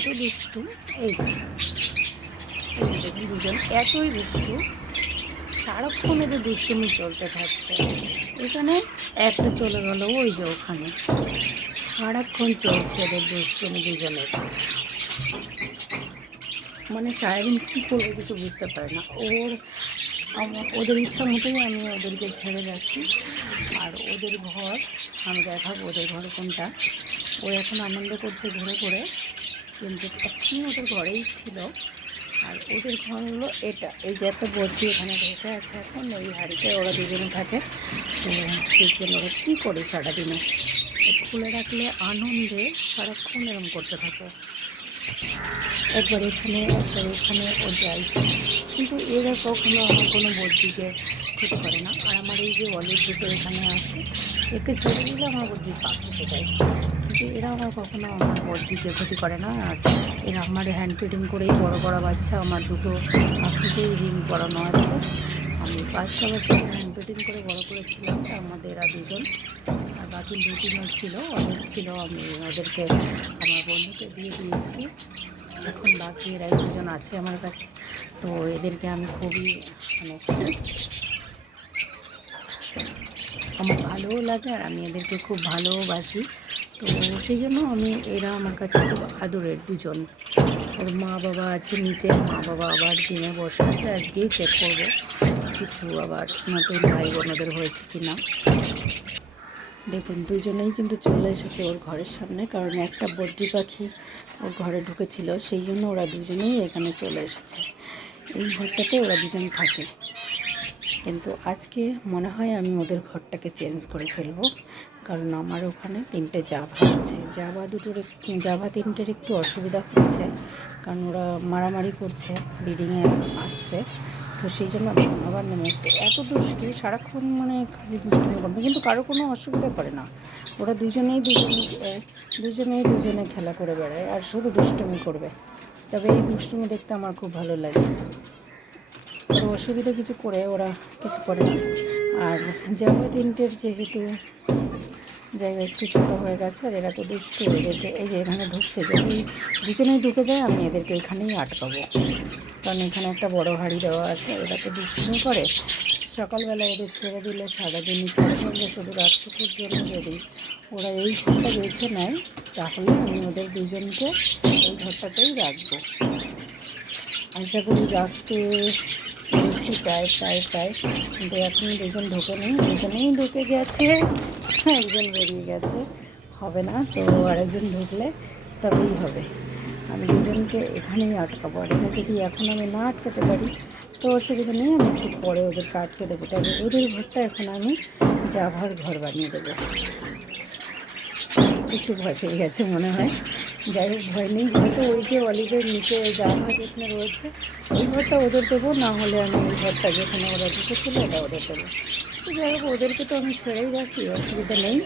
এত দুষ্টু এই দেখুন দুজন এতই দুষ্টু সারাক্ষণ এদের দুষ্টুমি চলতে থাকছে। এখানে একটা চলে গেল, ওই যে ওখানে। সারাক্ষণ চলছে এদের দুষ্টুমি দুজনের। মানে সারাদিন কী করবে কিছু বুঝতে পারে না। ওর ওদের ইচ্ছা মতোই আমি ওদেরকে ছেড়ে রাখি আর ওদের ঘর, আমি দেখাবো ওদের ঘর কোনটা। ও এখন আনন্দ করছে ঘুরে ঘুরে। কিন্তু এখনই ওদের ঘরেই ছিল। আর ওদের ঘর হলো এটা। এই যে একটা বসি এখানে ঢেকে আছে এখন, এই হাড়িতে ওরা দুজনে থাকে। জন্য ওরা কী করে সারাদিনে? খুলে রাখলে আনন্দে সারাক্ষণ এরম করতে থাকে। একবার এখানে একবার এখানে, ও যাই কিন্তু এরা কখনো আমার কোনো বদ্যিকে ক্ষতি করে না। আর আমার এই যে অলিভ দুটো এখানে আছে, একে ছেড়ে দিলে আমার বদ্যি পাক খেতে যায়। কিন্তু এরা আমার কখনো আমার বদ্যিকে ক্ষতি করে না। আর এরা আমার হ্যান্ড ফিডিং করেই বড় বড় বাচ্চা, আমার দুটো পাখিতেই রিং পরানো আছে। আমি পাঁচটা বাচ্চা হ্যান্ড ফিডিং করে বড় করেছিলাম তার মধ্যে এরা দুজন। আর বাকি দু তিনজন ছিল, অনেক ছিল, আমি ওদেরকে, আমার বন্ধুকে দিয়ে দিয়েছি। এখন বাকি এরা দুজন আছে আমার কাছে। তো এদেরকে আমি খুবই মানে আমার ভালোও লাগে আর আমি এদেরকে খুব ভালোবাসি তো সেই জন্য আমি, এরা আমার কাছে খুব আদরের দুজন। ওর মা বাবা আছে নিচে, মা বাবা আবার দিনে বসে আছে, আজকেই চেক করব কিছু আবার নতুন ভাই বোনদের হয়েছে কি না দেখুন, দুজনেই কিন্তু চলে এসেছে ওর ঘরের সামনে, কারণ একটা বদ্রি পাখি ওর ঘরে ঢুকেছিল, সেই জন্য ওরা দুজনেই এখানে চলে এসেছে। এই ঘরটাতে ওরা দুজন থাকে। কিন্তু আজকে মনে হয় আমি ওদের ঘরটাকে চেঞ্জ করে ফেলব, কারণ আমার ওখানে তিনটে জাভা আছে। জাভা দুটোর জাভা তিনটের একটু অসুবিধা হচ্ছে, কারণ ওরা মারামারি করছে ব্রিডিংয়ে আসছে। তো সেই জন্য আবার নেমে এসছে। এত দুষ্টু, সারাক্ষণ মানে খালি দুষ্টুমি করবে, কিন্তু কারও কোনো অসুবিধা করে না। ওরা দুজনেই দুজনে দুজনেই দুজনে খেলা করে বেড়ায়, আর শুধু দুষ্টুমি করবে। তবে এই দুষ্টুমি দেখতে আমার খুব ভালো লাগে। ওরা অসুবিধা কিছু করে ওরা কিছু করে না। আর জামা তিনটের যেহেতু জায়গা একটু ছোটো হয়ে গেছে আর এরা তো দুষ্টু এদেরকে এই যে এখানে ঢুকছে, যদি দুজনেই ঢুকে যায়, আমি এদেরকে এখানেই আটকাবো। কারণ এখানে একটা বড় হাঁড়ি দেওয়া আছে, এরা তো দুষ্টুমি করে। সকালবেলা এদের ছেড়ে দিলে সারাদিনই ছেড়ে ফেললে শুধু রাতটুকুর জন্য যদি ওরা এই ঘরটা বেছে নেয়, তাহলে আমি ওদের দুজনকে এই ঘরটাতেই রাখব। আশা করি রাখতে পেরেছি প্রায় প্রায় প্রায়। কিন্তু এখন দুজন ঢুকে নেই, দুজনেই ঢুকে গেছে। একজন বেরিয়ে গেছে। হবে না, তো আরেকজন ঢুকলে তবেই হবে। আমি দুজনকে এখানেই আটকাবো, আর এখানে যদি এখন আমি না আটকাতে পারি, তো অসুবিধা নেই, আমি একটু পরে ওদেরকে আটকে দেবো। তবে ওদের ঘরটা এখন আমি জাভার ঘর বানিয়ে দেবো। একটু ভয় পেয়ে গেছে মনে হয়। যাই হোক ভয় নেই যেহেতু ওই যে অলিভের নিচে জাভা যেখানে রয়েছে, ওই ঘরটা ওদের দেবো, না হলে আমি ওই ঘরটা যেখানে ওরা ঢুকেছিল ওটা ওদের দেবো। তো যাই হোক, ওদেরকে তো আমি ছেড়েই রাখি, অসুবিধা নেই।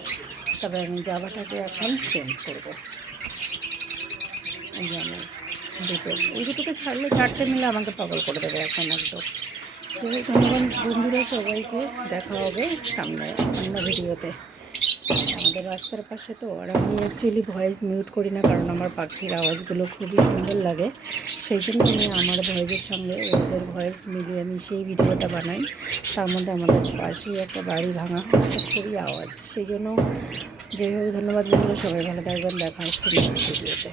তবে আমি জাভাটাকে এখন চেঞ্জ করব। আমি দুটো। ওই দুটোকে ছাড়লে চারটে মিলে আমাকে পাগল করে দেবে এখন একদম। তো ধন্যবাদ বন্ধুরা সবাইকে। দেখা হবে সামনে অন্য ভিডিওতে। আমাদের রাস্তার পাশে তো আর আমি অ্যাকচুয়ালি ভয়েস মিউট করি না, কারণ আমার পাখির আওয়াজগুলো খুবই সুন্দর লাগে। সেই জন্য আমি আমার ভয়েসের সঙ্গে ওদের ভয়েস মিলিয়ে আমি সেই ভিডিওটা বানাই। তার মধ্যে আমাদের পাশেই একটা বাড়ি ভাঙা হচ্ছে, খুবই আওয়াজ। সেই জন্য যেভাবে ধন্যবাদ বন্ধুরা, সবাই ভালো থাকবেন, দেখা হচ্ছে ভিডিওতে